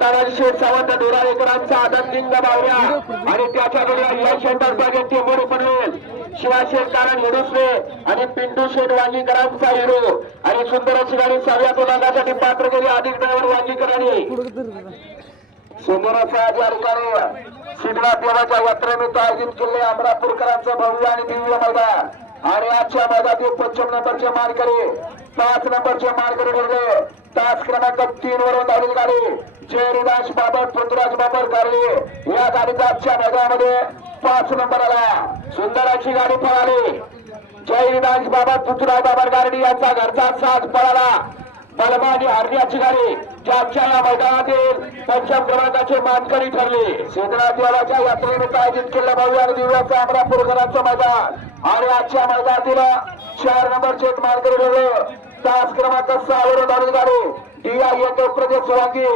तानाजी शेठ सावंत डोराळेकरांचा आदत लिंग बावऱ्या. आणि त्याच्या जोडीला यश एंटरप्राइज टेंबोडी पनवेल शिवाशेठ कारण हिडुसरे आणि पिंटू शेठ वांगीकरांचा हिरो आणि सुंदर अशी गाडी सहाव्या क्रमांकासाठी पात्र केली. अधिक ड्रायव्हर वांगीकरांनी. सुंदर असा या ठिकाणी सिद्धनाथ देवाच्या यात्रेनिमित्त आयोजित केले अमरापूरकरांचं भव्य आणि दिव्य मैदान आणि आजच्या मैदानातील पंचम नंबरचे मानकरी पाच नंबरचे मानकरी ठरले. तास क्रमांक तीन वरून धावली गाडी. जयरुदास बाबर पृथ्वीराज बाबर कारले. या गाडीचा आजच्या भागामध्ये पाच नंबर आला. सुंदराची गाडी पळाली. जयरुदास बाबर पृथ्वीराज बाबर गारडी यांचा घरचा साज पळाला. बलमा आणि हरण्याची गाडी ज्यांच्या या मैदानातील त्यांच्या क्रमांकाचे मानकरी ठरले. सिद्धनाथ देवाच्या यात्रेनिमित्त आयोजित केलेल्या भव्य आणि दिव्याचं अमरापूरकरांचं मैदान. आणि आजच्या मैदानातील चार नंबरचे एक मानकरी ठरले. तास क्रमांक सहा वरून धावली डी आय प्रदेश सोळांगी